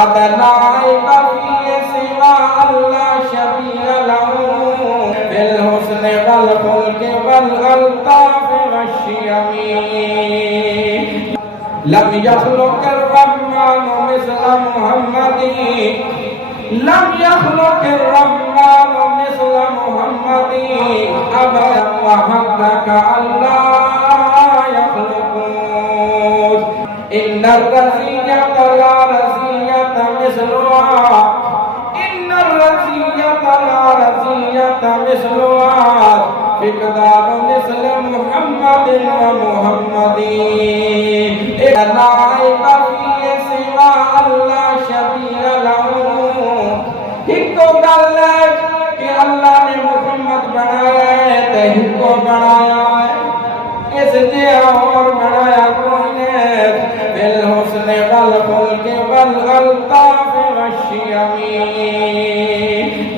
Adlai buffy सिवा अल्लाह शबीह लहू bill हुस्न वल खुल्क वल अल्ताफ वश्शियमी लम यखलुक अर्रहमान मिस्ल मुहम्मदी लम यखलुक अर्रहमान मिस्ल मुहम्मदी अबदा व हक़्क़क अल्लाह यखलुकून इन्ना रज़ियत ला रज़ियत मिस्लुहा इन्ना रज़ियत ला रज़ियत मिस्लुहा इक़दार मिस्ल मुहम्मद व मुहम्मदी अदलाई बफी सिवा अल्लाह शबीह लहू हिको गल है कि अल्लाह ने मुहम्मद बनाया है ते हिको बनाया है इस ते और बनाया कोई ने बिल हुस्न वल खुल्क वल अल्ताफ वश्शियमी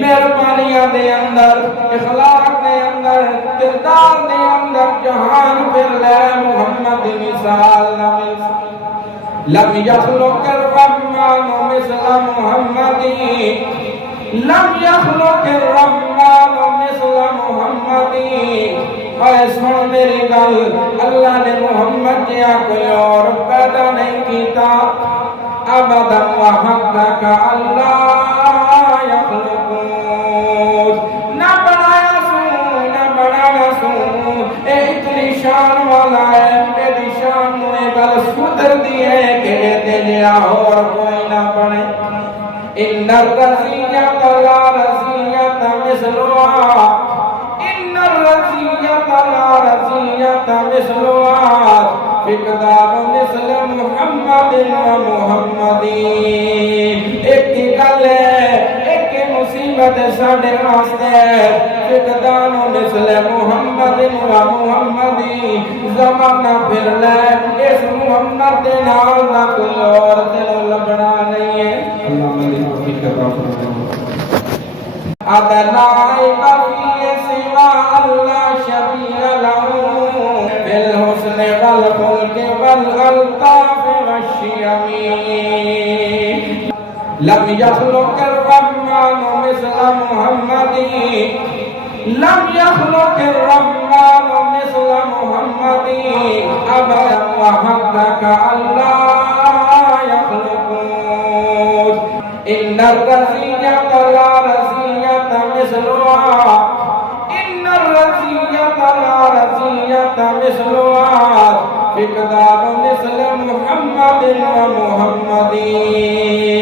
मेहरबानियां दे अंदर इखलाक दे अंदर किरदार दे अंदर जहान फिर ले मुहम्मद मिसाल न मिल लम यखलुक अर्रहमान मिस्ल मुहम्मदी लम यखलुक अर्रहमान मिस्ल मुहम्मदी ऐ सुन मेरी गल अल्लाह ने मुहम्मद जिया कोई और पैदा नहीं कीता अबदा व हक़्क़क अल्लाह यखलुकून ना बनाया सू ए इतनी शान वाला है एदी शान ने गल सुधर दी है कि ते जिया और कोई ना बने इन्ना रज़ियत ला रज़ियत मिस्लुहा इन्ना रज़ियत ला रज़ियत मिस्लुहा इक़दार मिस्ल मुहम्मद व मुहम्मदी एक ही गल है एक ही मुसीबत साडे वास्ते इक़दार मिस्ल मुहम्मद व मुहम्मदी ज़माना फिर ले इस मुहम्मद दे नाल ना कोई और तेनू लभना नहीं है अल्लाह मलिक की कृपा अदलाई बफी सिवा अल्लाह शबीह लहू बिल हुस्न वल खुल्क वल अल्ताफ वश्शियमी लम यखलुक अर्रहमान मिस्ल मुहम्मदी लम यखलुक अर्रहमान मिस्ल मुहम्मदी अबदा व हक़्क़क अल्लाह यखलुकून इन्ना रज़ियत ला रज़ियत मिस्लुहा इन्ना रज़ियत ला रज़ियत मिस्लुहा इक़दार मिस्ल मुहम्मद व मुहम्मदी।